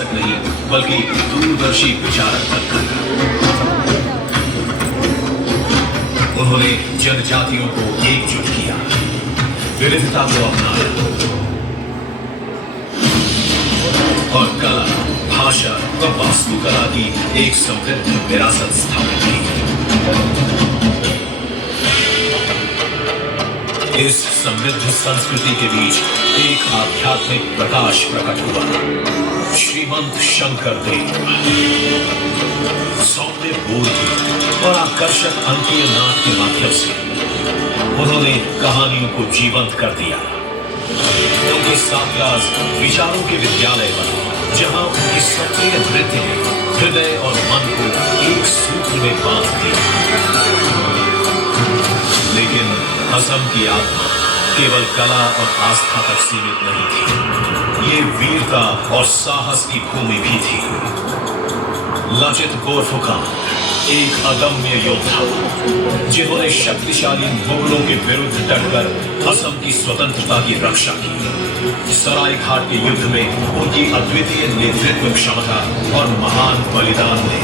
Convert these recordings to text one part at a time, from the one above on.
शासक नहीं बल्कि दूरदर्शी विचारक बनकर उन्होंने जनजातियों को एकजुट किया, विविधता को अपनाया और कला, भाषा व वास्तुकला की एक समृद्ध विरासत स्थापित की। इस समृद्ध संस्कृति के बीच एक आध्यात्मिक प्रकाश प्रकट हुआ। श्रीमंत शंकर देव सौम्य बोल और आकर्षक अंकीय नाट के माध्यम से उन्होंने कहानियों को जीवंत कर दिया। उनके साथराज विचारों के विद्यालय बने, जहां उनकी सक्रिय नृत्य ने हृदय और मन को एक सूत्र में बांध दिया। लेकिन असम की आत्मा केवल कला और आस्था तक सीमित नहीं थी, ये वीरता और साहस की भूमि भी थी। लचित बोरफुकन एक अदम्य योद्धा, जिन्होंने शक्तिशाली मुगलों के विरुद्ध डटकर असम की स्वतंत्रता की रक्षा की। सरायघाट के युद्ध में उनकी अद्वितीय नेतृत्व क्षमता और महान बलिदान ने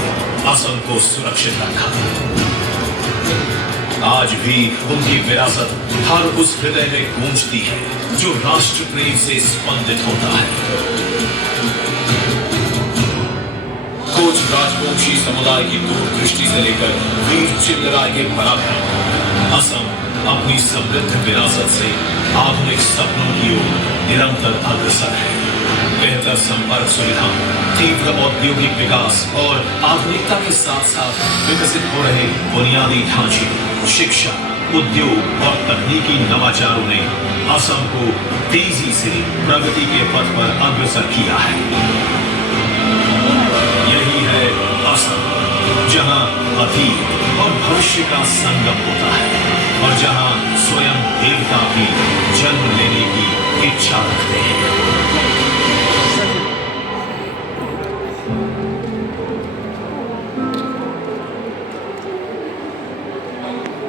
असम को सुरक्षित रखा। आज भी उनकी विरासत हर उस हृदय में गूंजती है जो राष्ट्र प्रेम से स्पंदित होता है। कोच राजवंशी समुदाय की दूरदृष्टि से लेकर वीर चिल्लराय के बराबर असम अपनी समृद्ध विरासत से आधुनिक सपनों की ओर निरंतर अग्रसर है। बेहतर संपर्क सुविधा, तीव्र औद्योगिक विकास और आधुनिकता के साथ साथ विकसित हो रहे बुनियादी ढांचे, शिक्षा, उद्योग और तकनीकी नवाचारों ने असम को तेजी से प्रगति के पथ पर अग्रसर किया है। यही है असम, जहां अतीत और भविष्य का संगम होता है और जहां स्वयं देवता भी जन्म लेने की इच्छा रखते हैं।